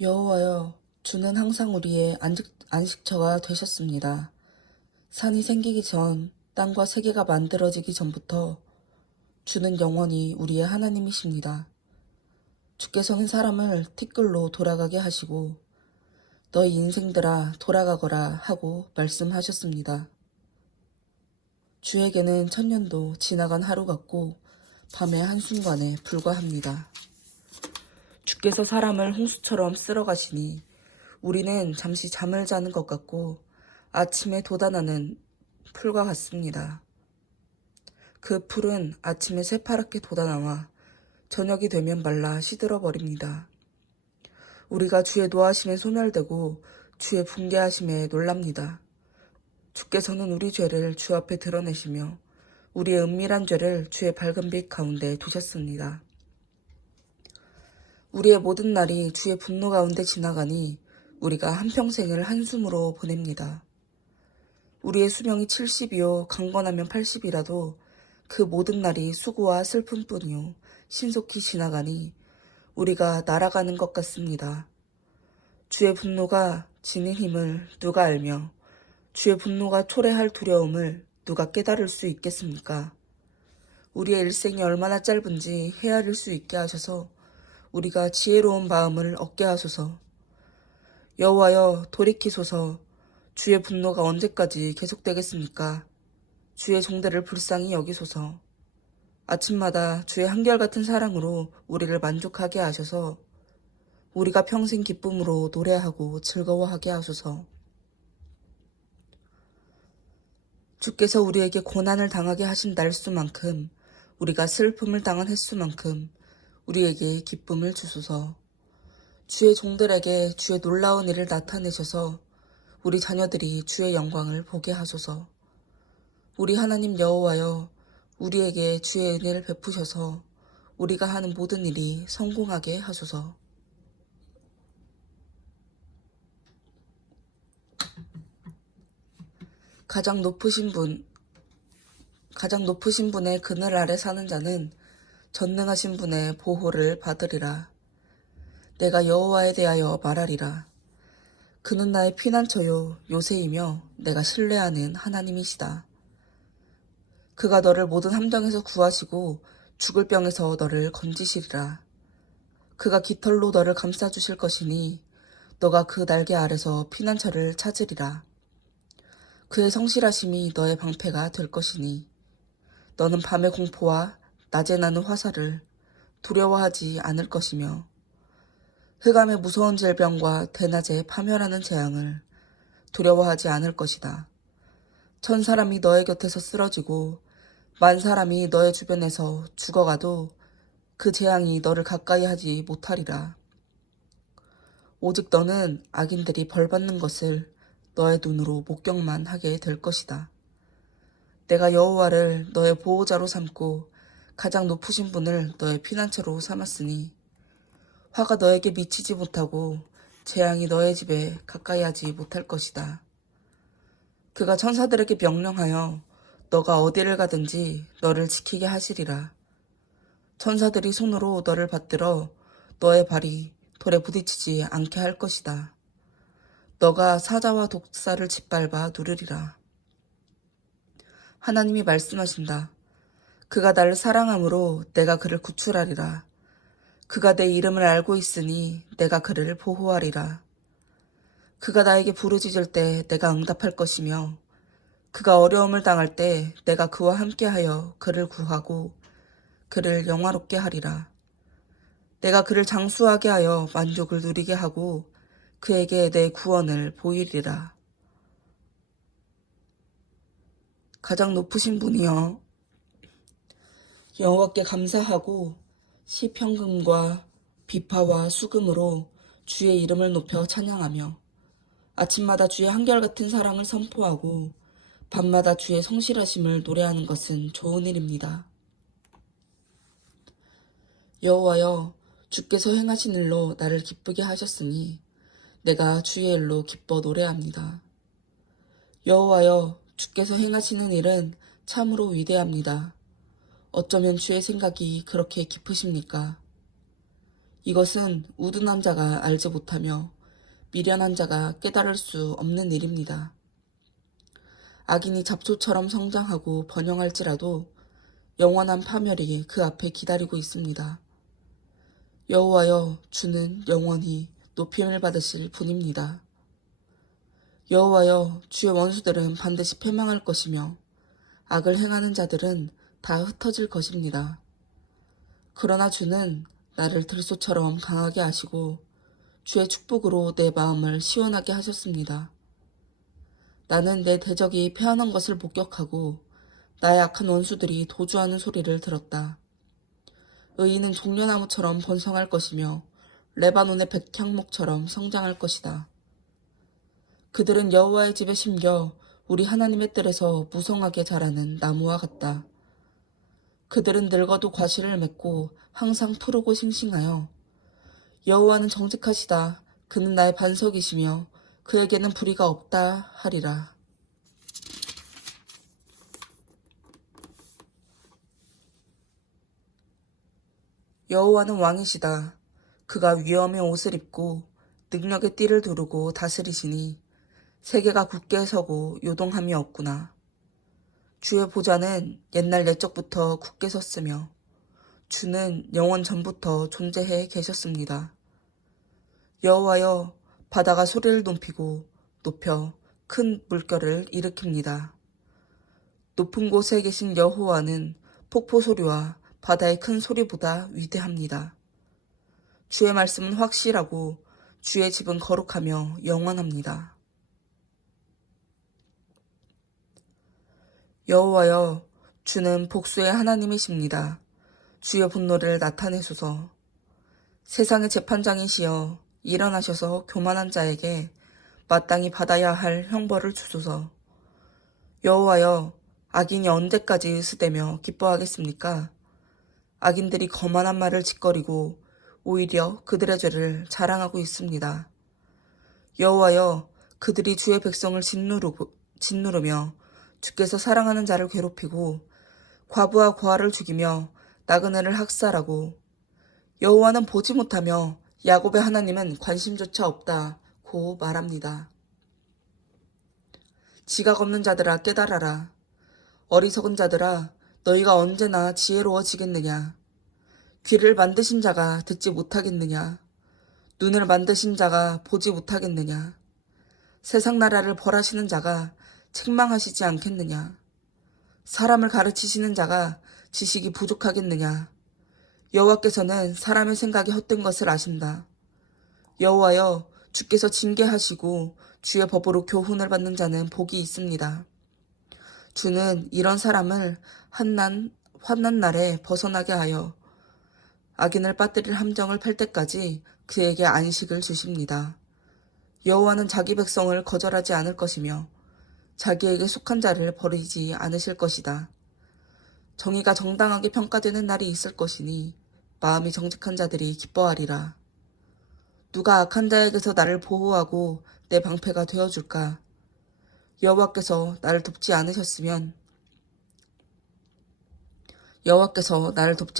여호와여, 주는 항상 우리의 안식처가 되셨습니다. 산이 생기기 전, 땅과 세계가 만들어지기 전부터 주는 영원히 우리의 하나님이십니다. 주께서는 사람을 티끌로 돌아가게 하시고 너희 인생들아 돌아가거라 하고 말씀하셨습니다. 주에게는 천년도 지나간 하루 같고 밤의 한순간에 불과합니다. 주께서 사람을 홍수처럼 쓸어가시니 우리는 잠시 잠을 자는 것 같고 아침에 돋아나는 풀과 같습니다. 그 풀은 아침에 새파랗게 돋아나와 저녁이 되면 말라 시들어버립니다. 우리가 주의 노하심에 소멸되고 주의 붕괴하심에 놀랍니다. 주께서는 우리 죄를 주 앞에 드러내시며 우리의 은밀한 죄를 주의 밝은 빛 가운데 두셨습니다. 우리의 모든 날이 주의 분노 가운데 지나가니 우리가 한평생을 한숨으로 보냅니다. 우리의 수명이 70이요 강건하면 80이라도 그 모든 날이 수고와 슬픔뿐이요 신속히 지나가니 우리가 날아가는 것 같습니다. 주의 분노가 지닌 힘을 누가 알며 주의 분노가 초래할 두려움을 누가 깨달을 수 있겠습니까? 우리의 일생이 얼마나 짧은지 헤아릴 수 있게 하셔서 우리가 지혜로운 마음을 얻게 하소서. 여호와여, 돌이키소서. 주의 분노가 언제까지 계속되겠습니까? 주의 종들을 불쌍히 여기소서. 아침마다 주의 한결같은 사랑으로 우리를 만족하게 하셔서 우리가 평생 기쁨으로 노래하고 즐거워하게 하소서. 주께서 우리에게 고난을 당하게 하신 날수만큼 우리가 슬픔을 당한 횟수만큼 우리에게 기쁨을 주소서. 주의 종들에게 주의 놀라운 일을 나타내셔서 우리 자녀들이 주의 영광을 보게 하소서. 우리 하나님 여호와여, 우리에게 주의 은혜를 베푸셔서 우리가 하는 모든 일이 성공하게 하소서. 가장 높으신 분의 그늘 아래 사는 자는 전능하신 분의 보호를 받으리라. 내가 여호와에 대하여 말하리라. 그는 나의 피난처요 요새이며 내가 신뢰하는 하나님이시다. 그가 너를 모든 함정에서 구하시고 죽을 병에서 너를 건지시리라. 그가 깃털로 너를 감싸주실 것이니 너가 그 날개 아래서 피난처를 찾으리라. 그의 성실하심이 너의 방패가 될 것이니 너는 밤의 공포와 낮에 나는 화살을 두려워하지 않을 것이며 흑암의 무서운 질병과 대낮에 파멸하는 재앙을 두려워하지 않을 것이다. 1000사람이 너의 곁에서 쓰러지고 10,000사람이 너의 주변에서 죽어가도 그 재앙이 너를 가까이 하지 못하리라. 오직 너는 악인들이 벌받는 것을 너의 눈으로 목격만 하게 될 것이다. 내가 여호와를 너의 보호자로 삼고 가장 높으신 분을 너의 피난처로 삼았으니 화가 너에게 미치지 못하고 재앙이 너의 집에 가까이 하지 못할 것이다. 그가 천사들에게 명령하여 너가 어디를 가든지 너를 지키게 하시리라. 천사들이 손으로 너를 받들어 너의 발이 돌에 부딪히지 않게 할 것이다. 너가 사자와 독사를 짓밟아 누르리라. 하나님이 말씀하신다. 그가 나를 사랑함으로 내가 그를 구출하리라. 그가 내 이름을 알고 있으니 내가 그를 보호하리라. 그가 나에게 부르짖을 때 내가 응답할 것이며 그가 어려움을 당할 때 내가 그와 함께하여 그를 구하고 그를 영화롭게 하리라. 내가 그를 장수하게 하여 만족을 누리게 하고 그에게 내 구원을 보이리라. 가장 높으신 분이여, 여호와께 감사하고 시편금과 비파와 수금으로 주의 이름을 높여 찬양하며 아침마다 주의 한결같은 사랑을 선포하고 밤마다 주의 성실하심을 노래하는 것은 좋은 일입니다. 여호와여, 주께서 행하신 일로 나를 기쁘게 하셨으니 내가 주의 일로 기뻐 노래합니다. 여호와여, 주께서 행하시는 일은 참으로 위대합니다. 어쩌면 주의 생각이 그렇게 깊으십니까? 이것은 우둔한 자가 알지 못하며 미련한 자가 깨달을 수 없는 일입니다. 악인이 잡초처럼 성장하고 번영할지라도 영원한 파멸이 그 앞에 기다리고 있습니다. 여호와여, 주는 영원히 높임을 받으실 분입니다. 여호와여, 주의 원수들은 반드시 패망할 것이며 악을 행하는 자들은 다 흩어질 것입니다. 그러나 주는 나를 들소처럼 강하게 하시고 주의 축복으로 내 마음을 시원하게 하셨습니다. 나는 내 대적이 패하는 것을 목격하고 나의 악한 원수들이 도주하는 소리를 들었다. 의인은 종려나무처럼 번성할 것이며 레바논의 백향목처럼 성장할 것이다. 그들은 여호와의 집에 심겨 우리 하나님의 뜰에서 무성하게 자라는 나무와 같다. 그들은 늙어도 과실을 맺고 항상 푸르고 싱싱하여 여호와는 정직하시다. 그는 나의 반석이시며 그에게는 불의가 없다 하리라. 여호와는 왕이시다. 그가 위엄의 옷을 입고 능력의 띠를 두르고 다스리시니 세계가 굳게 서고 요동함이 없구나. 주의 보좌는 옛날 옛적부터 굳게 섰으며 주는 영원 전부터 존재해 계셨습니다. 여호와여, 바다가 소리를 높여 큰 물결을 일으킵니다. 높은 곳에 계신 여호와는 폭포 소리와 바다의 큰 소리보다 위대합니다. 주의 말씀은 확실하고 주의 집은 거룩하며 영원합니다. 여호와여, 주는 복수의 하나님이십니다. 주의 분노를 나타내소서. 세상의 재판장이시여, 일어나셔서 교만한 자에게 마땅히 받아야 할 형벌을 주소서. 여호와여, 악인이 언제까지 으스대며 기뻐하겠습니까? 악인들이 거만한 말을 짓거리고 오히려 그들의 죄를 자랑하고 있습니다. 여호와여, 그들이 주의 백성을 짓누르며 주께서 사랑하는 자를 괴롭히고 과부와 고아를 죽이며 나그네를 학살하고 여호와는 보지 못하며 야곱의 하나님은 관심조차 없다고 말합니다. 지각 없는 자들아 깨달아라. 어리석은 자들아 너희가 언제나 지혜로워지겠느냐. 귀를 만드신 자가 듣지 못하겠느냐. 눈을 만드신 자가 보지 못하겠느냐. 세상 나라를 벌하시는 자가 책망하시지 않겠느냐. 사람을 가르치시는 자가 지식이 부족하겠느냐. 여호와께서는 사람의 생각이 헛된 것을 아신다. 여호와여, 주께서 징계하시고 주의 법으로 교훈을 받는 자는 복이 있습니다. 주는 이런 사람을 환난 날에 벗어나게 하여 악인을 빠뜨릴 함정을 펼 때까지 그에게 안식을 주십니다. 여호와는 자기 백성을 거절하지 않을 것이며 자기에게 속한 자를 버리지 않으실 것이다. 정의가 정당하게 평가되는 날이 있을 것이니 마음이 정직한 자들이 기뻐하리라. 누가 악한 자에게서 나를 보호하고 내 방패가 되어줄까? 여호와께서 나를 돕지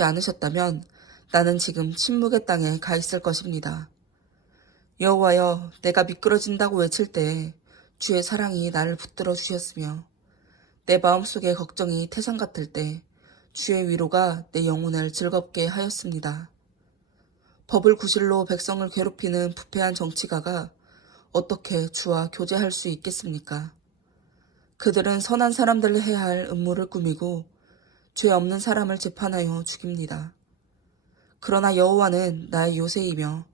않으셨다면 나는 지금 침묵의 땅에 가 있을 것입니다. 여호와여, 내가 미끄러진다고 외칠 때 주의 사랑이 나를 붙들어 주셨으며 내 마음속에 걱정이 태산 같을 때 주의 위로가 내 영혼을 즐겁게 하였습니다. 법을 구실로 백성을 괴롭히는 부패한 정치가가 어떻게 주와 교제할 수 있겠습니까? 그들은 선한 사람들을 해야 할 음모를 꾸미고 죄 없는 사람을 재판하여 죽입니다. 그러나 여호와는 나의 요새이며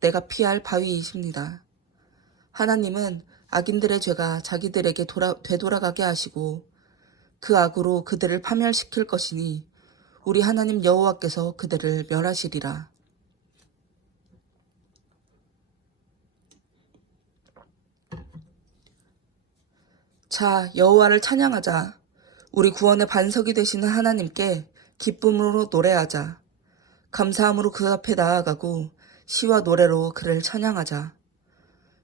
내가 피할 바위이십니다. 하나님은 악인들의 죄가 자기들에게 되돌아가게 하시고 그 악으로 그들을 파멸시킬 것이니 우리 하나님 여호와께서 그들을 멸하시리라. 자, 여호와를 찬양하자. 우리 구원의 반석이 되시는 하나님께 기쁨으로 노래하자. 감사함으로 그 앞에 나아가고 시와 노래로 그를 찬양하자.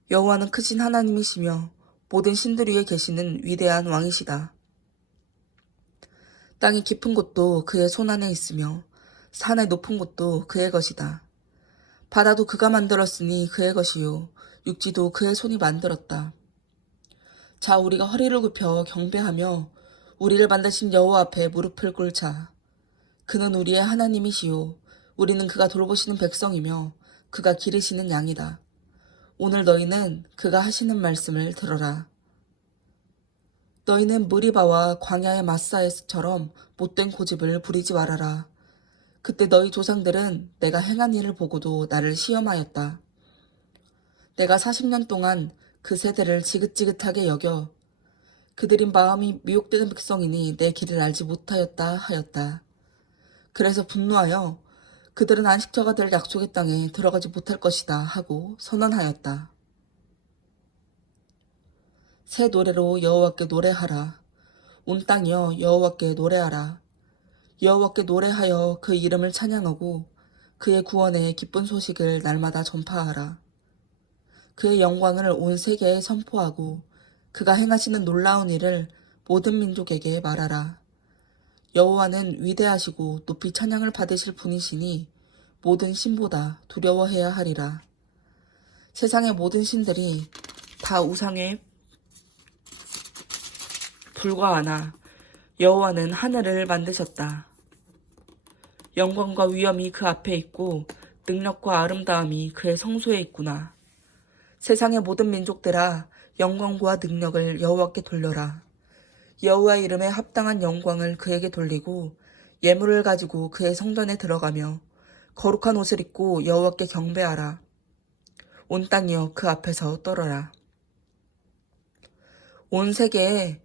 여호와는 크신 하나님이시며 모든 신들 위에 계시는 위대한 왕이시다. 땅이 깊은 곳도 그의 손 안에 있으며 산의 높은 곳도 그의 것이다. 바다도 그가 만들었으니 그의 것이요 육지도 그의 손이 만들었다. 자, 우리가 허리를 굽혀 경배하며 우리를 만드신 여호와 앞에 무릎을 꿇자. 그는 우리의 하나님이시요 우리는 그가 돌보시는 백성이며 그가 기르시는 양이다. 오늘 너희는 그가 하시는 말씀을 들어라. 너희는 무리바와 광야의 마사에스처럼 못된 고집을 부리지 말아라. 그때 너희 조상들은 내가 행한 일을 보고도 나를 시험하였다. 내가 40년 동안 그 세대를 지긋지긋하게 여겨 그들이 마음이 미혹되는 백성이니 내 길을 알지 못하였다 하였다. 그래서 분노하여 그들은 안식처가 될 약속의 땅에 들어가지 못할 것이다 하고 선언하였다. 새 노래로 여호와께 노래하라. 온 땅이여 여호와께 노래하라. 여호와께 노래하여 그 이름을 찬양하고 그의 구원의 기쁜 소식을 날마다 전파하라. 그의 영광을 온 세계에 선포하고 그가 행하시는 놀라운 일을 모든 민족에게 말하라. 여호와는 위대하시고 높이 찬양을 받으실 분이시니 모든 신보다 두려워해야 하리라. 세상의 모든 신들이 다 우상에 불과하나 여호와는 하늘을 만드셨다. 영광과 위엄이 그 앞에 있고 능력과 아름다움이 그의 성소에 있구나. 세상의 모든 민족들아 영광과 능력을 여호와께 돌려라. 여호와의 이름에 합당한 영광을 그에게 돌리고 예물을 가지고 그의 성전에 들어가며 거룩한 옷을 입고 여호와께 경배하라. 온 땅이여 그 앞에서 떨어라. 온 세계에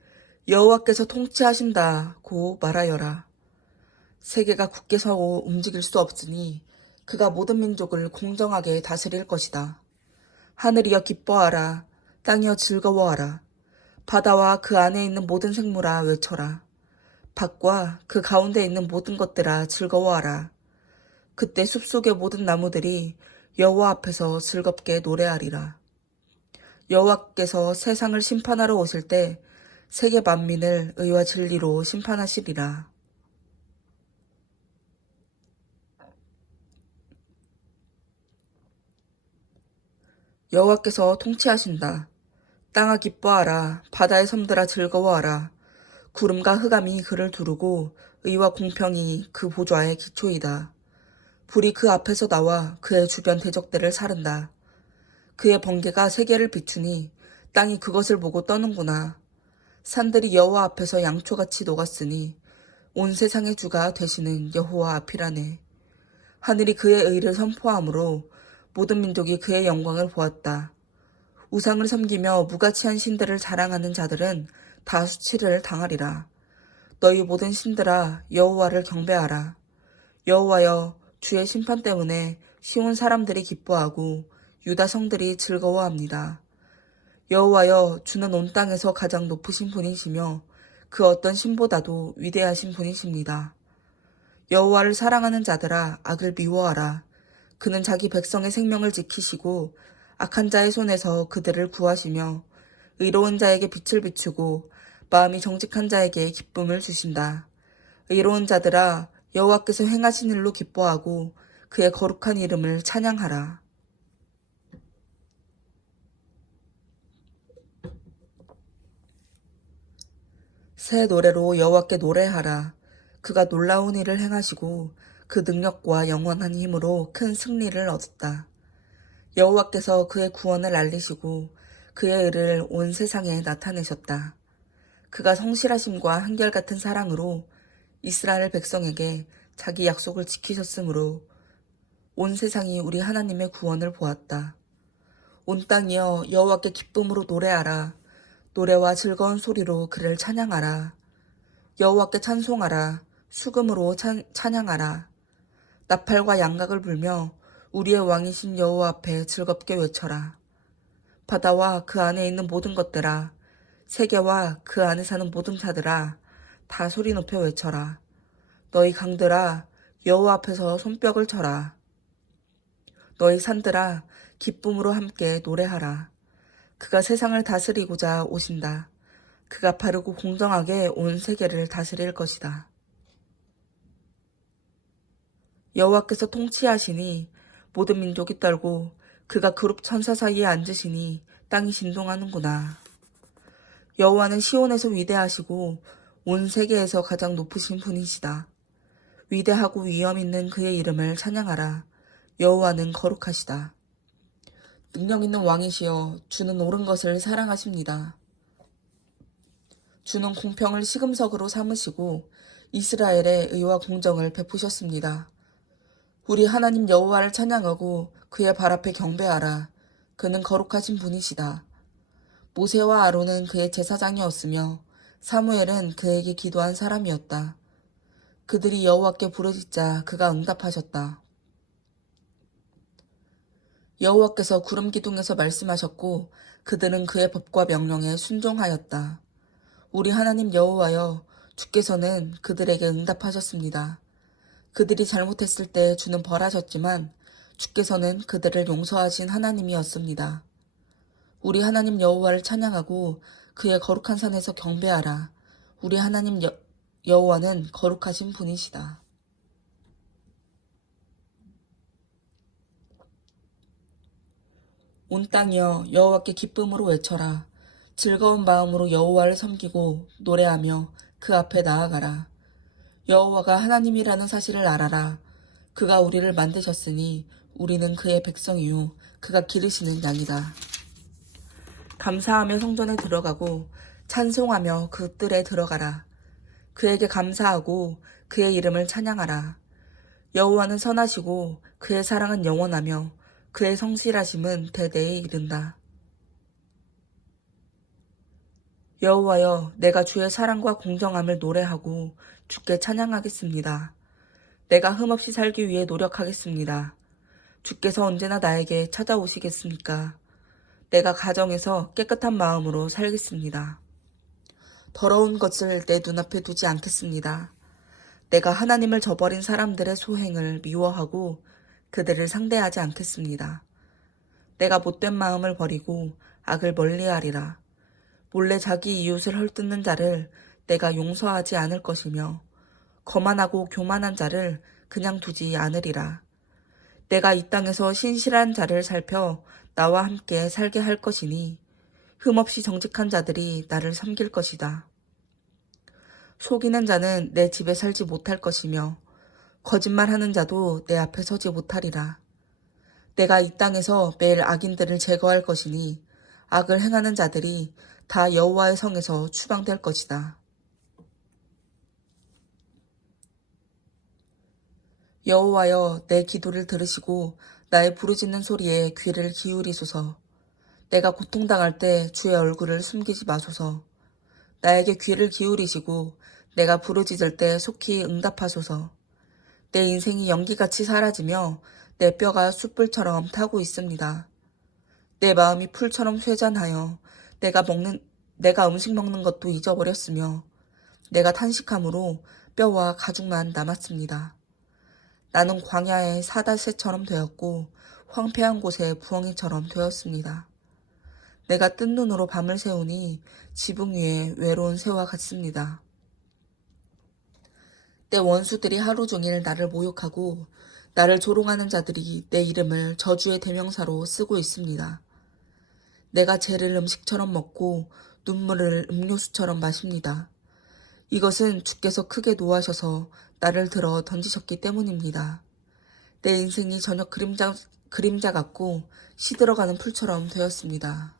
여호와께서 통치하신다고 말하여라. 세계가 굳게 서고 움직일 수 없으니 그가 모든 민족을 공정하게 다스릴 것이다. 하늘이여 기뻐하라. 땅이여 즐거워하라. 바다와 그 안에 있는 모든 생물아 외쳐라. 밭과 그 가운데 있는 모든 것들아 즐거워하라. 그때 숲속의 모든 나무들이 여호와 앞에서 즐겁게 노래하리라. 여호와께서 세상을 심판하러 오실 때 세계 만민을 의와 진리로 심판하시리라. 여호와께서 통치하신다. 땅아 기뻐하라. 바다의 섬들아 즐거워하라. 구름과 흑암이 그를 두르고 의와 공평이 그 보좌의 기초이다. 불이 그 앞에서 나와 그의 주변 대적들을 사른다. 그의 번개가 세계를 비추니 땅이 그것을 보고 떠는구나. 산들이 여호와 앞에서 양초같이 녹았으니 온 세상의 주가 되시는 여호와 앞이라네. 하늘이 그의 의를 선포하므로 모든 민족이 그의 영광을 보았다. 우상을 섬기며 무가치한 신들을 자랑하는 자들은 다 수치를 당하리라. 너희 모든 신들아 여호와를 경배하라. 여호와여 주의 심판 때문에 시온 사람들이 기뻐하고 유다 성들이 즐거워합니다. 여호와여 주는 온 땅에서 가장 높으신 분이시며 그 어떤 신보다도 위대하신 분이십니다. 여호와를 사랑하는 자들아 악을 미워하라. 그는 자기 백성의 생명을 지키시고 악한 자의 손에서 그들을 구하시며 의로운 자에게 빛을 비추고 마음이 정직한 자에게 기쁨을 주신다. 의로운 자들아 여호와께서 행하신 일로 기뻐하고 그의 거룩한 이름을 찬양하라. 새 노래로 여호와께 노래하라. 그가 놀라운 일을 행하시고 그 능력과 영원한 힘으로 큰 승리를 얻었다. 여호와께서 그의 구원을 알리시고 그의 의를 온 세상에 나타내셨다. 그가 성실하심과 한결같은 사랑으로 이스라엘 백성에게 자기 약속을 지키셨으므로 온 세상이 우리 하나님의 구원을 보았다. 온 땅이여 여호와께 기쁨으로 노래하라. 노래와 즐거운 소리로 그를 찬양하라. 여호와께 찬송하라. 수금으로 찬양하라. 나팔과 양각을 불며 우리의 왕이신 여호와 앞에 즐겁게 외쳐라. 바다와 그 안에 있는 모든 것들아, 세계와 그 안에 사는 모든 자들아, 다 소리 높여 외쳐라. 너희 강들아, 여호와 앞에서 손뼉을 쳐라. 너희 산들아, 기쁨으로 함께 노래하라. 그가 세상을 다스리고자 오신다. 그가 바르고 공정하게 온 세계를 다스릴 것이다. 여호와께서 통치하시니 모든 민족이 떨고 그가 그룹 천사 사이에 앉으시니 땅이 진동하는구나. 여호와는 시온에서 위대하시고 온 세계에서 가장 높으신 분이시다. 위대하고 위엄 있는 그의 이름을 찬양하라. 여호와는 거룩하시다. 능력 있는 왕이시여, 주는 옳은 것을 사랑하십니다. 주는 공평을 시금석으로 삼으시고 이스라엘의 의와 공정을 베푸셨습니다. 우리 하나님 여호와를 찬양하고 그의 발 앞에 경배하라. 그는 거룩하신 분이시다. 모세와 아론은 그의 제사장이었으며 사무엘은 그에게 기도한 사람이었다. 그들이 여호와께 부르짖자 그가 응답하셨다. 여호와께서 구름 기둥에서 말씀하셨고 그들은 그의 법과 명령에 순종하였다. 우리 하나님 여호와여, 주께서는 그들에게 응답하셨습니다. 그들이 잘못했을 때 주는 벌하셨지만 주께서는 그들을 용서하신 하나님이었습니다. 우리 하나님 여호와를 찬양하고 그의 거룩한 산에서 경배하라. 우리 하나님 여호와는 거룩하신 분이시다. 온 땅이여, 여호와께 기쁨으로 외쳐라. 즐거운 마음으로 여호와를 섬기고 노래하며 그 앞에 나아가라. 여호와가 하나님이라는 사실을 알아라. 그가 우리를 만드셨으니 우리는 그의 백성이요 그가 기르시는 양이다. 감사하며 성전에 들어가고 찬송하며 그 뜰에 들어가라. 그에게 감사하고 그의 이름을 찬양하라. 여호와는 선하시고 그의 사랑은 영원하며 그의 성실하심은 대대에 이른다. 여호와여, 내가 주의 사랑과 공정함을 노래하고 주께 찬양하겠습니다. 내가 흠없이 살기 위해 노력하겠습니다. 주께서 언제나 나에게 찾아오시겠습니까? 내가 가정에서 깨끗한 마음으로 살겠습니다. 더러운 것을 내 눈앞에 두지 않겠습니다. 내가 하나님을 저버린 사람들의 소행을 미워하고 그들을 상대하지 않겠습니다. 내가 못된 마음을 버리고 악을 멀리하리라. 몰래 자기 이웃을 헐뜯는 자를 내가 용서하지 않을 것이며 거만하고 교만한 자를 그냥 두지 않으리라. 내가 이 땅에서 신실한 자를 살펴 나와 함께 살게 할 것이니 흠없이 정직한 자들이 나를 섬길 것이다. 속이는 자는 내 집에 살지 못할 것이며 거짓말하는 자도 내 앞에 서지 못하리라. 내가 이 땅에서 매일 악인들을 제거할 것이니 악을 행하는 자들이 다 여호와의 성에서 추방될 것이다. 여호와여, 내 기도를 들으시고 나의 부르짖는 소리에 귀를 기울이소서. 내가 고통당할 때 주의 얼굴을 숨기지 마소서. 나에게 귀를 기울이시고 내가 부르짖을 때 속히 응답하소서. 내 인생이 연기같이 사라지며 내 뼈가 숯불처럼 타고 있습니다. 내 마음이 풀처럼 쇠잔하여 내가 음식 먹는 것도 잊어버렸으며 내가 탄식함으로 뼈와 가죽만 남았습니다. 나는 광야의 사다새처럼 되었고 황폐한 곳의 부엉이처럼 되었습니다. 내가 뜬 눈으로 밤을 새우니 지붕 위에 외로운 새와 같습니다. 내 원수들이 하루 종일 나를 모욕하고 나를 조롱하는 자들이 내 이름을 저주의 대명사로 쓰고 있습니다. 내가 죄를 음식처럼 먹고 눈물을 음료수처럼 마십니다. 이것은 주께서 크게 노하셔서 나를 들어 던지셨기 때문입니다. 내 인생이 저녁 그림자 같고 시들어가는 풀처럼 되었습니다.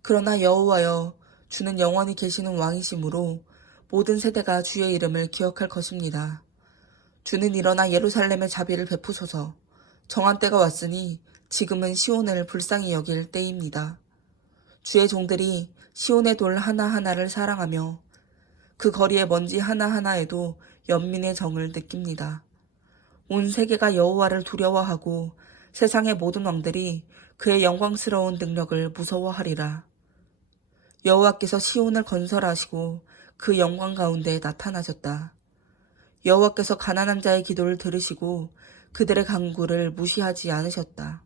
그러나 여호와여, 주는 영원히 계시는 왕이시므로 모든 세대가 주의 이름을 기억할 것입니다. 주는 일어나 예루살렘의 자비를 베푸소서. 정한 때가 왔으니 지금은 시온을 불쌍히 여길 때입니다. 주의 종들이 시온의 돌 하나하나를 사랑하며 그 거리의 먼지 하나하나에도 연민의 정을 느낍니다. 온 세계가 여호와를 두려워하고 세상의 모든 왕들이 그의 영광스러운 능력을 무서워하리라. 여호와께서 시온을 건설하시고 그 영광 가운데 나타나셨다. 여호와께서 가난한 자의 기도를 들으시고 그들의 간구를 무시하지 않으셨다.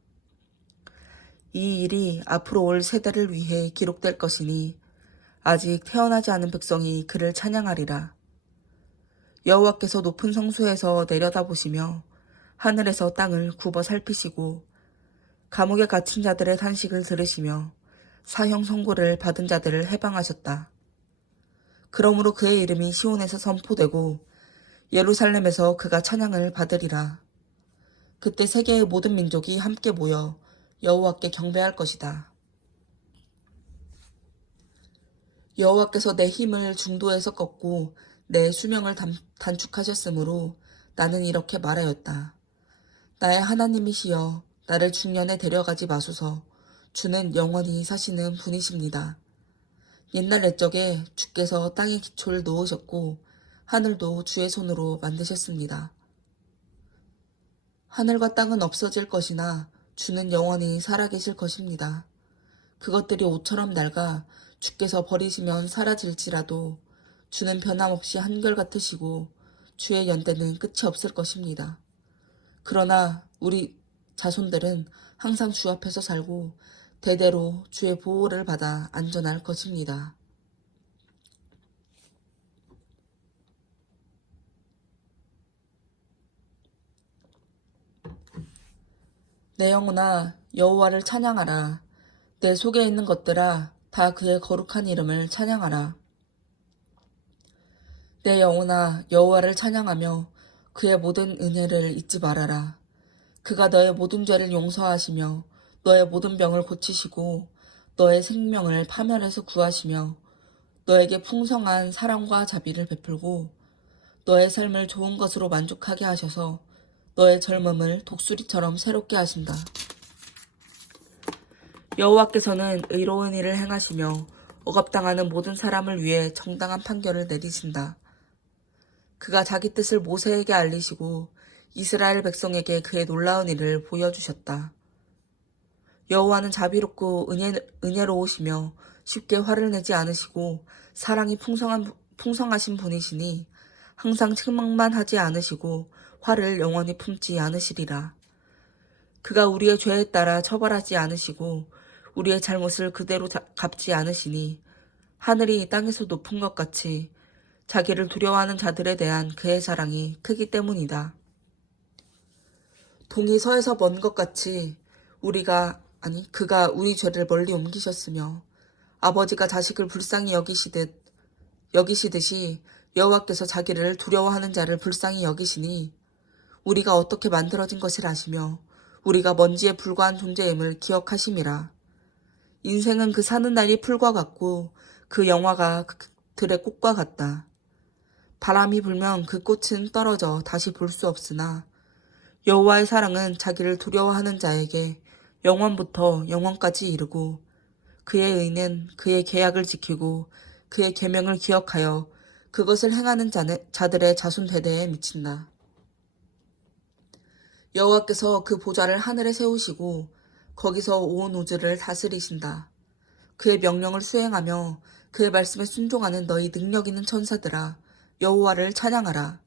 이 일이 앞으로 올 세대를 위해 기록될 것이니 아직 태어나지 않은 백성이 그를 찬양하리라. 여호와께서 높은 성소에서 내려다보시며 하늘에서 땅을 굽어 살피시고 감옥에 갇힌 자들의 탄식을 들으시며 사형 선고를 받은 자들을 해방하셨다. 그러므로 그의 이름이 시온에서 선포되고 예루살렘에서 그가 찬양을 받으리라. 그때 세계의 모든 민족이 함께 모여 여호와께 경배할 것이다. 여호와께서 내 힘을 중도에서 꺾고 내 수명을 단축하셨으므로 나는 이렇게 말하였다. 나의 하나님이시여 나를 중년에 데려가지 마소서. 주는 영원히 사시는 분이십니다. 옛날 옛적에 주께서 땅에 기초를 놓으셨고 하늘도 주의 손으로 만드셨습니다. 하늘과 땅은 없어질 것이나 주는 영원히 살아계실 것입니다. 그것들이 옷처럼 낡아 주께서 버리시면 사라질지라도 주는 변함없이 한결같으시고 주의 연대는 끝이 없을 것입니다. 그러나 우리 자손들은 항상 주 앞에서 살고 대대로 주의 보호를 받아 안전할 것입니다. 내 영혼아 여호와를 찬양하라. 내 속에 있는 것들아 다 그의 거룩한 이름을 찬양하라. 내 영혼아 여호와를 찬양하며 그의 모든 은혜를 잊지 말아라. 그가 너의 모든 죄를 용서하시며 너의 모든 병을 고치시고 너의 생명을 파멸에서 구하시며 너에게 풍성한 사랑과 자비를 베풀고 너의 삶을 좋은 것으로 만족하게 하셔서 너의 젊음을 독수리처럼 새롭게 하신다. 여호와께서는 의로운 일을 행하시며 억압당하는 모든 사람을 위해 정당한 판결을 내리신다. 그가 자기 뜻을 모세에게 알리시고 이스라엘 백성에게 그의 놀라운 일을 보여주셨다. 여호와는 자비롭고 은혜로우시며 쉽게 화를 내지 않으시고 사랑이 풍성하신 분이시니 항상 책망만 하지 않으시고 화를 영원히 품지 않으시리라. 그가 우리의 죄에 따라 처벌하지 않으시고 우리의 잘못을 그대로 갚지 않으시니 하늘이 땅에서 높은 것 같이 자기를 두려워하는 자들에 대한 그의 사랑이 크기 때문이다. 동이 서에서 먼 것 같이 그가 우리 죄를 멀리 옮기셨으며 아버지가 자식을 불쌍히 여기시듯이 여호와께서 자기를 두려워하는 자를 불쌍히 여기시니 우리가 어떻게 만들어진 것을 아시며 우리가 먼지에 불과한 존재임을 기억하심이라. 인생은 그 사는 날이 풀과 같고 그 영화가 들의 꽃과 같다. 바람이 불면 그 꽃은 떨어져 다시 볼 수 없으나 여호와의 사랑은 자기를 두려워하는 자에게 영원부터 영원까지 이르고 그의 의는 그의 계약을 지키고 그의 계명을 기억하여 그것을 행하는 자들의 자손 대대에 미친다. 여호와께서 그 보좌를 하늘에 세우시고 거기서 온 우주를 다스리신다. 그의 명령을 수행하며 그의 말씀에 순종하는 너희 능력 있는 천사들아 여호와를 찬양하라.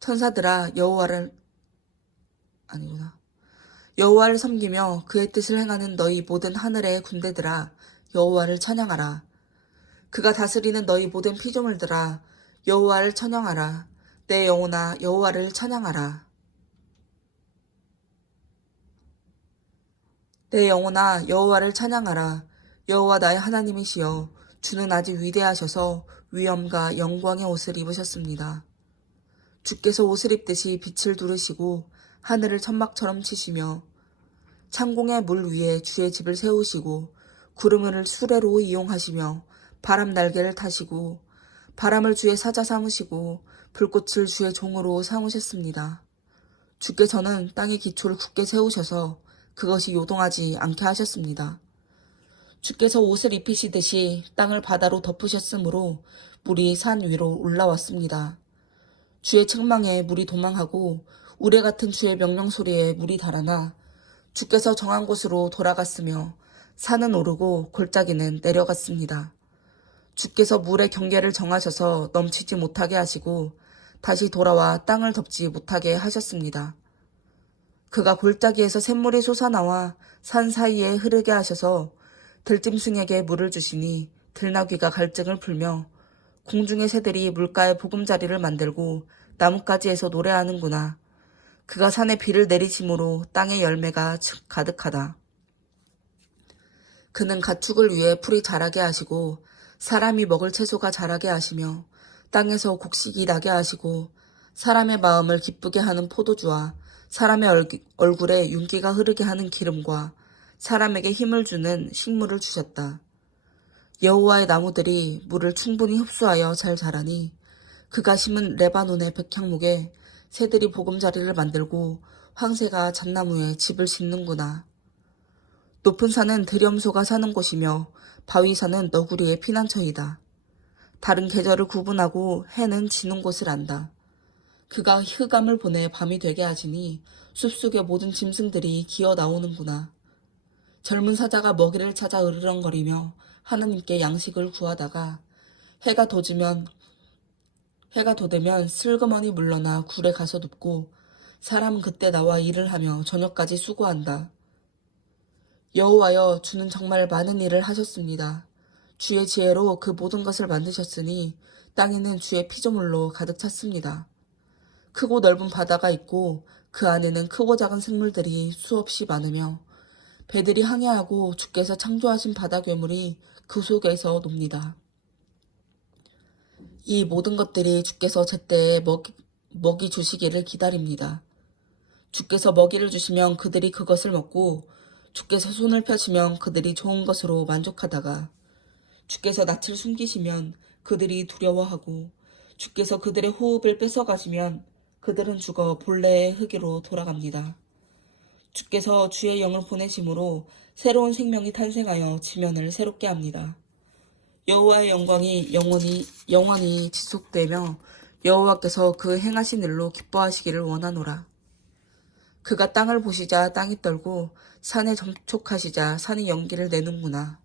천사들아 여호와를 섬기며 그의 뜻을 행하는 너희 모든 하늘의 군대들아 여호와를 찬양하라. 그가 다스리는 너희 모든 피조물들아 여호와를 찬양하라. 내 영혼아 여호와를 찬양하라. 내 영혼아 여호와를 찬양하라. 여호와 나의 하나님이시여 주는 아직 위대하셔서 위엄과 영광의 옷을 입으셨습니다. 주께서 옷을 입듯이 빛을 두르시고 하늘을 천막처럼 치시며 창공의 물 위에 주의 집을 세우시고 구름을 수레로 이용하시며 바람 날개를 타시고 바람을 주의 사자 삼으시고 불꽃을 주의 종으로 삼으셨습니다. 주께서는 땅의 기초를 굳게 세우셔서 그것이 요동하지 않게 하셨습니다. 주께서 옷을 입히시듯이 땅을 바다로 덮으셨으므로 물이 산 위로 올라왔습니다. 주의 책망에 물이 도망하고 우레 같은 주의 명령 소리에 물이 달아나 주께서 정한 곳으로 돌아갔으며 산은 오르고 골짜기는 내려갔습니다. 주께서 물의 경계를 정하셔서 넘치지 못하게 하시고 다시 돌아와 땅을 덮지 못하게 하셨습니다. 그가 골짜기에서 샘물이 솟아나와 산 사이에 흐르게 하셔서 들짐승에게 물을 주시니 들나귀가 갈증을 풀며 공중의 새들이 물가에 보금자리를 만들고 나뭇가지에서 노래하는구나. 그가 산에 비를 내리심으로 땅의 열매가 가득하다. 그는 가축을 위해 풀이 자라게 하시고 사람이 먹을 채소가 자라게 하시며 땅에서 곡식이 나게 하시고 사람의 마음을 기쁘게 하는 포도주와 사람의 얼굴에 윤기가 흐르게 하는 기름과 사람에게 힘을 주는 식물을 주셨다. 여호와의 나무들이 물을 충분히 흡수하여 잘 자라니 그가 심은 레바논의 백향목에 새들이 보금자리를 만들고 황새가 잣나무에 집을 짓는구나. 높은 산은 들염소가 사는 곳이며 바위산은 너구리의 피난처이다. 다른 계절을 구분하고 해는 지는 곳을 안다. 그가 흑암을 보내 밤이 되게 하시니 숲속의 모든 짐승들이 기어 나오는구나. 젊은 사자가 먹이를 찾아 으르렁거리며 하나님께 양식을 구하다가 해가 돋으면 슬그머니 물러나 굴에 가서 눕고 사람은 그때 나와 일을 하며 저녁까지 수고한다. 여호와여, 주는 정말 많은 일을 하셨습니다. 주의 지혜로 그 모든 것을 만드셨으니 땅에는 주의 피조물로 가득 찼습니다. 크고 넓은 바다가 있고 그 안에는 크고 작은 생물들이 수없이 많으며 배들이 항해하고 주께서 창조하신 바다 괴물이 그 속에서 놉니다. 이 모든 것들이 주께서 제때에 먹이 주시기를 기다립니다. 주께서 먹이를 주시면 그들이 그것을 먹고 주께서 손을 펴시면 그들이 좋은 것으로 만족하다가 주께서 낯을 숨기시면 그들이 두려워하고 주께서 그들의 호흡을 뺏어가시면 그들은 죽어 본래의 흙으로 돌아갑니다. 주께서 주의 영을 보내심으로 새로운 생명이 탄생하여 지면을 새롭게 합니다. 여호와의 영광이 영원히 지속되며 여호와께서 그 행하신 일로 기뻐하시기를 원하노라. 그가 땅을 보시자 땅이 떨고 산에 접촉하시자 산이 연기를 내는구나.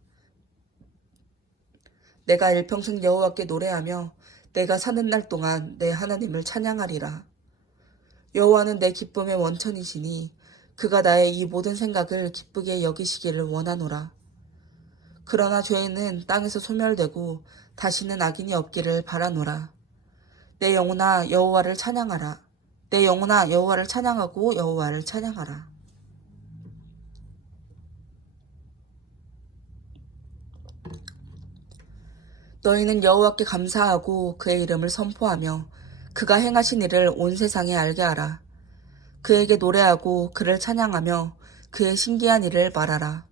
내가 일평생 여호와께 노래하며 내가 사는 날 동안 내 하나님을 찬양하리라. 여호와는 내 기쁨의 원천이시니 그가 나의 이 모든 생각을 기쁘게 여기시기를 원하노라. 그러나 죄는 땅에서 소멸되고 다시는 악인이 없기를 바라노라. 내 영혼아 여호와를 찬양하라. 내 영혼아 여호와를 찬양하고 여호와를 찬양하라. 너희는 여호와께 감사하고 그의 이름을 선포하며 그가 행하신 일을 온 세상에 알게 하라. 그에게 노래하고 그를 찬양하며 그의 신기한 일을 말하라.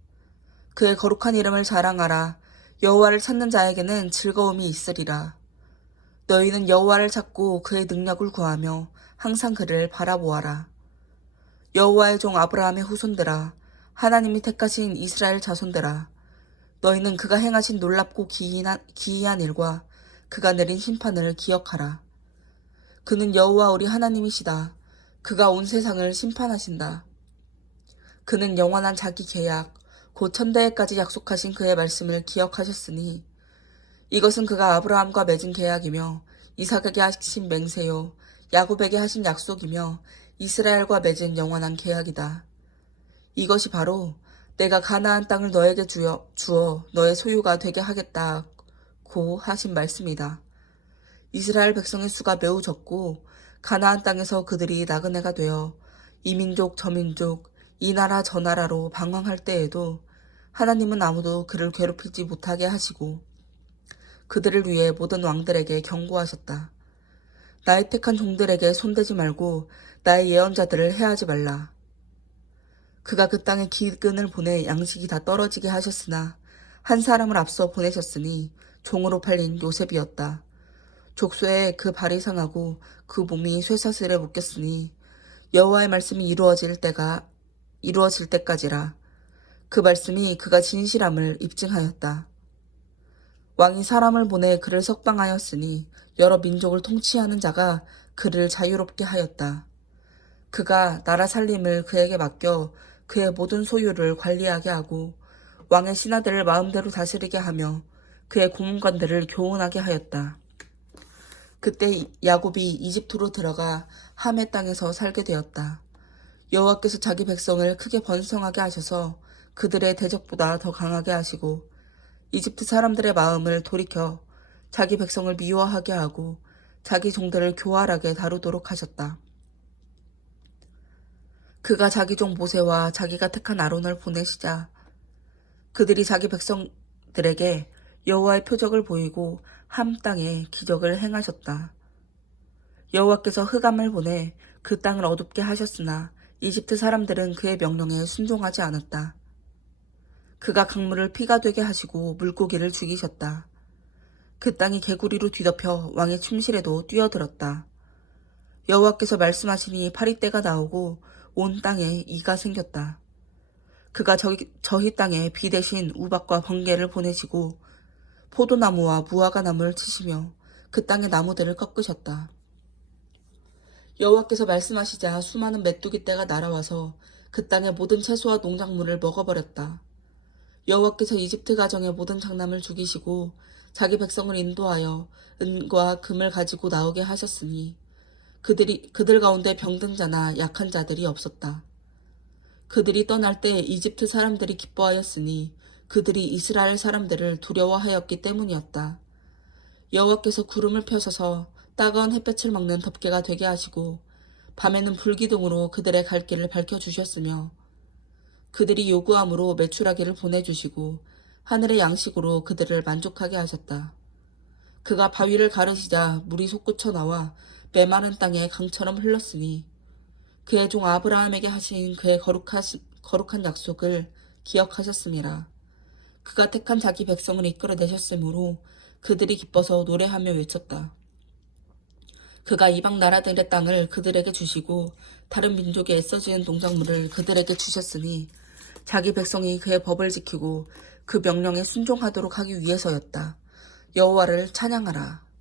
그의 거룩한 이름을 자랑하라. 여호와를 찾는 자에게는 즐거움이 있으리라. 너희는 여호와를 찾고 그의 능력을 구하며 항상 그를 바라보아라. 여호와의 종 아브라함의 후손들아, 하나님이 택하신 이스라엘 자손들아, 너희는 그가 행하신 놀랍고 기이한 일과 그가 내린 심판을 기억하라. 그는 여호와 우리 하나님이시다. 그가 온 세상을 심판하신다. 그는 영원한 자기 계약, 곧 천대에까지 약속하신 그의 말씀을 기억하셨으니 이것은 그가 아브라함과 맺은 계약이며 이삭에게 하신 맹세요 야곱에게 하신 약속이며 이스라엘과 맺은 영원한 계약이다. 이것이 바로 내가 가나안 땅을 너에게 주어 너의 소유가 되게 하겠다고 하신 말씀이다. 이스라엘 백성의 수가 매우 적고 가나안 땅에서 그들이 나그네가 되어 이 민족 저 민족 이 나라 저 나라로 방황할 때에도 하나님은 아무도 그를 괴롭히지 못하게 하시고 그들을 위해 모든 왕들에게 경고하셨다. 나의 택한 종들에게 손대지 말고 나의 예언자들을 해하지 말라. 그가 그 땅에 기근을 보내 양식이 다 떨어지게 하셨으나 한 사람을 앞서 보내셨으니 종으로 팔린 요셉이었다. 족쇄에 그 발이 상하고 그 몸이 쇠사슬에 묶였으니 여호와의 말씀이 이루어질 때까지라. 그 말씀이 그가 진실함을 입증하였다. 왕이 사람을 보내 그를 석방하였으니 여러 민족을 통치하는 자가 그를 자유롭게 하였다. 그가 나라 살림을 그에게 맡겨 그의 모든 소유를 관리하게 하고 왕의 신하들을 마음대로 다스리게 하며 그의 고문관들을 교훈하게 하였다. 그때 야곱이 이집트로 들어가 함의 땅에서 살게 되었다. 여호와께서 자기 백성을 크게 번성하게 하셔서 그들의 대적보다 더 강하게 하시고 이집트 사람들의 마음을 돌이켜 자기 백성을 미워하게 하고 자기 종들을 교활하게 다루도록 하셨다. 그가 자기 종 모세와 자기가 택한 아론을 보내시자 그들이 자기 백성들에게 여호와의 표적을 보이고 함 땅에 기적을 행하셨다. 여호와께서 흑암을 보내 그 땅을 어둡게 하셨으나 이집트 사람들은 그의 명령에 순종하지 않았다. 그가 강물을 피가 되게 하시고 물고기를 죽이셨다. 그 땅이 개구리로 뒤덮여 왕의 침실에도 뛰어들었다. 여호와께서 말씀하시니 파리떼가 나오고 온 땅에 이가 생겼다. 그가 저희 땅에 비 대신 우박과 번개를 보내시고 포도나무와 무화과 나무를 치시며 그 땅의 나무들을 꺾으셨다. 여호와께서 말씀하시자 수많은 메뚜기 떼가 날아와서 그 땅의 모든 채소와 농작물을 먹어버렸다. 여호와께서 이집트 가정의 모든 장남을 죽이시고 자기 백성을 인도하여 은과 금을 가지고 나오게 하셨으니 그들 가운데 병든 자나 약한 자들이 없었다. 그들이 떠날 때 이집트 사람들이 기뻐하였으니 그들이 이스라엘 사람들을 두려워하였기 때문이었다. 여호와께서 구름을 펴셔서 따가운 햇볕을 막는 덮개가 되게 하시고 밤에는 불기둥으로 그들의 갈 길을 밝혀주셨으며 그들이 요구함으로 메추라기를 보내주시고 하늘의 양식으로 그들을 만족하게 하셨다. 그가 바위를 가르시자 물이 솟구쳐 나와 메마른 땅에 강처럼 흘렀으니 그의 종 아브라함에게 하신 그의 거룩한 약속을 기억하셨음이라. 그가 택한 자기 백성을 이끌어내셨으므로 그들이 기뻐서 노래하며 외쳤다. 그가 이방 나라들의 땅을 그들에게 주시고 다른 민족이 애써지는 농작물을 그들에게 주셨으니 자기 백성이 그의 법을 지키고 그 명령에 순종하도록 하기 위해서였다. 여호와를 찬양하라.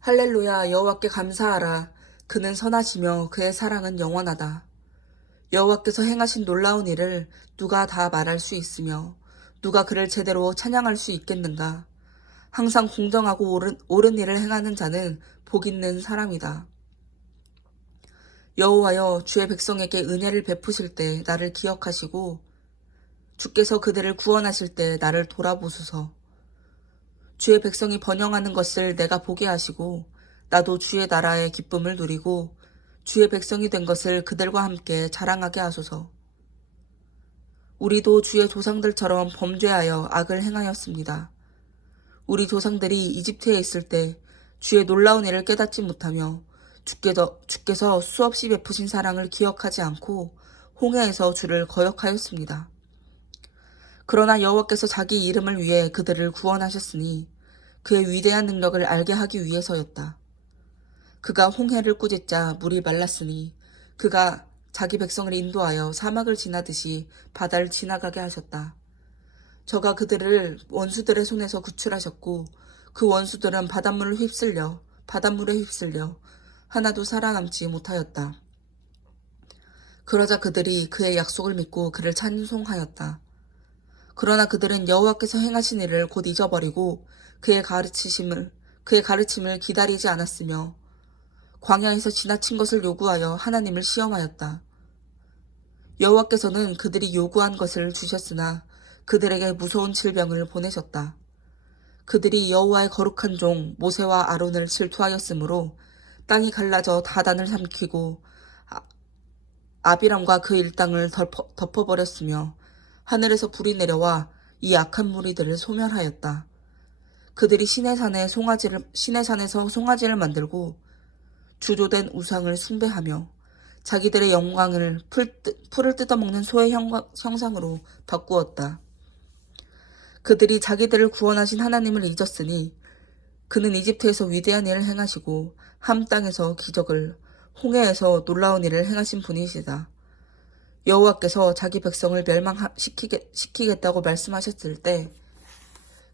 할렐루야. 여호와께 감사하라. 그는 선하시며 그의 사랑은 영원하다. 여호와께서 행하신 놀라운 일을 누가 다 말할 수 있으며 누가 그를 제대로 찬양할 수 있겠는가. 항상 공정하고 옳은 일을 행하는 자는 복 있는 사람이다. 여호와여, 주의 백성에게 은혜를 베푸실 때 나를 기억하시고 주께서 그들을 구원하실 때 나를 돌아보소서. 주의 백성이 번영하는 것을 내가 보게 하시고 나도 주의 나라의 기쁨을 누리고 주의 백성이 된 것을 그들과 함께 자랑하게 하소서. 우리도 주의 조상들처럼 범죄하여 악을 행하였습니다. 우리 조상들이 이집트에 있을 때 주의 놀라운 일을 깨닫지 못하며 주께서 수없이 베푸신 사랑을 기억하지 않고 홍해에서 주를 거역하였습니다. 그러나 여호와께서 자기 이름을 위해 그들을 구원하셨으니 그의 위대한 능력을 알게 하기 위해서였다. 그가 홍해를 꾸짖자 물이 말랐으니 그가 자기 백성을 인도하여 사막을 지나듯이 바다를 지나가게 하셨다. 저가 그들을 원수들의 손에서 구출하셨고 그 원수들은 바닷물에 휩쓸려 하나도 살아남지 못하였다. 그러자 그들이 그의 약속을 믿고 그를 찬송하였다. 그러나 그들은 여호와께서 행하신 일을 곧 잊어버리고 그의 가르침을 기다리지 않았으며 광야에서 지나친 것을 요구하여 하나님을 시험하였다. 여호와께서는 그들이 요구한 것을 주셨으나 그들에게 무서운 질병을 보내셨다. 그들이 여호와의 거룩한 종 모세와 아론을 질투하였으므로 땅이 갈라져 다단을 삼키고 아비람과 그 일당을 덮어버렸으며 하늘에서 불이 내려와 이 악한 무리들을 소멸하였다. 그들이 시내산에서 송아지를 만들고 주조된 우상을 숭배하며 자기들의 영광을 풀을 뜯어먹는 소의 형상으로 바꾸었다. 그들이 자기들을 구원하신 하나님을 잊었으니 그는 이집트에서 위대한 일을 행하시고 함 땅에서 기적을, 홍해에서 놀라운 일을 행하신 분이시다. 여호와께서 자기 백성을 멸망시키겠다고 말씀하셨을 때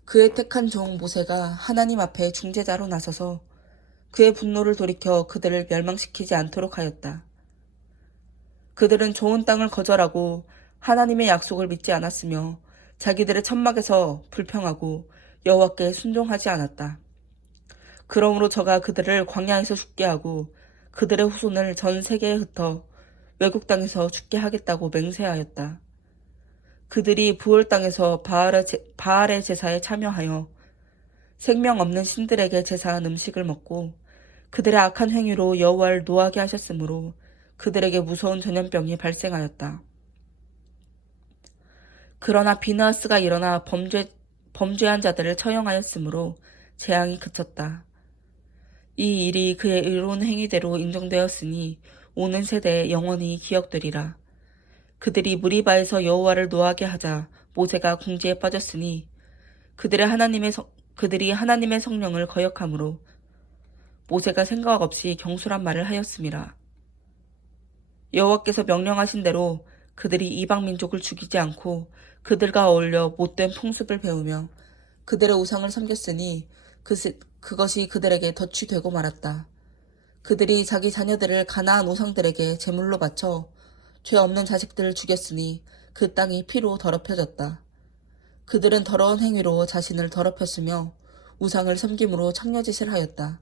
그의 택한 종 모세가 하나님 앞에 중재자로 나서서 그의 분노를 돌이켜 그들을 멸망시키지 않도록 하였다. 그들은 좋은 땅을 거절하고 하나님의 약속을 믿지 않았으며 자기들의 천막에서 불평하고 여호와께 순종하지 않았다. 그러므로 저가 그들을 광야에서 죽게 하고 그들의 후손을 전 세계에 흩어 외국 땅에서 죽게 하겠다고 맹세하였다. 그들이 부올 땅에서 바알의 제사에 참여하여 생명 없는 신들에게 제사한 음식을 먹고 그들의 악한 행위로 여호와를 노하게 하셨으므로 그들에게 무서운 전염병이 발생하였다. 그러나 비느하스가 일어나 범죄한 자들을 처형하였으므로 재앙이 그쳤다. 이 일이 그의 의로운 행위대로 인정되었으니 오는 세대에 영원히 기억되리라. 그들이 무리바에서 여호와를 노하게 하자 모세가 궁지에 빠졌으니 그들이 하나님의 성령을 거역함으로 모세가 생각 없이 경솔한 말을 하였음이라. 여호와께서 명령하신 대로 그들이 이방 민족을 죽이지 않고 그들과 어울려 못된 풍습을 배우며 그들의 우상을 섬겼으니 그것이 그들에게 덫이 되고 말았다. 그들이 자기 자녀들을 가나안 우상들에게 제물로 바쳐 죄 없는 자식들을 죽였으니 그 땅이 피로 더럽혀졌다. 그들은 더러운 행위로 자신을 더럽혔으며 우상을 섬김으로 창녀짓을 하였다.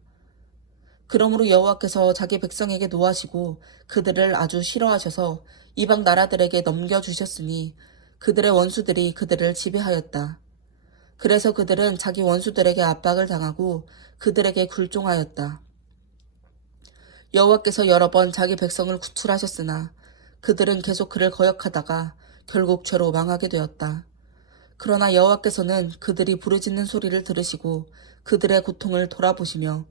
그러므로 여호와께서 자기 백성에게 노하시고 그들을 아주 싫어하셔서 이방 나라들에게 넘겨주셨으니 그들의 원수들이 그들을 지배하였다. 그래서 그들은 자기 원수들에게 압박을 당하고 그들에게 굴종하였다. 여호와께서 여러 번 자기 백성을 구출하셨으나 그들은 계속 그를 거역하다가 결국 죄로 망하게 되었다. 그러나 여호와께서는 그들이 부르짖는 소리를 들으시고 그들의 고통을 돌아보시며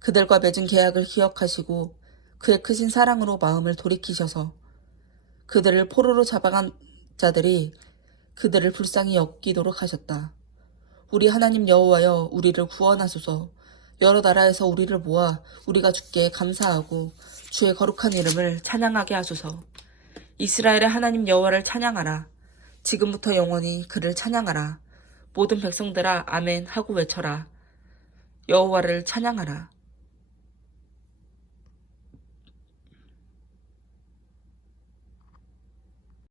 그들과 맺은 계약을 기억하시고 그의 크신 사랑으로 마음을 돌이키셔서 그들을 포로로 잡아간 자들이 그들을 불쌍히 여기도록 하셨다. 우리 하나님 여호와여, 우리를 구원하소서. 여러 나라에서 우리를 모아 우리가 주께 감사하고 주의 거룩한 이름을 찬양하게 하소서. 이스라엘의 하나님 여호와를 찬양하라. 지금부터 영원히 그를 찬양하라. 모든 백성들아 아멘 하고 외쳐라. 여호와를 찬양하라.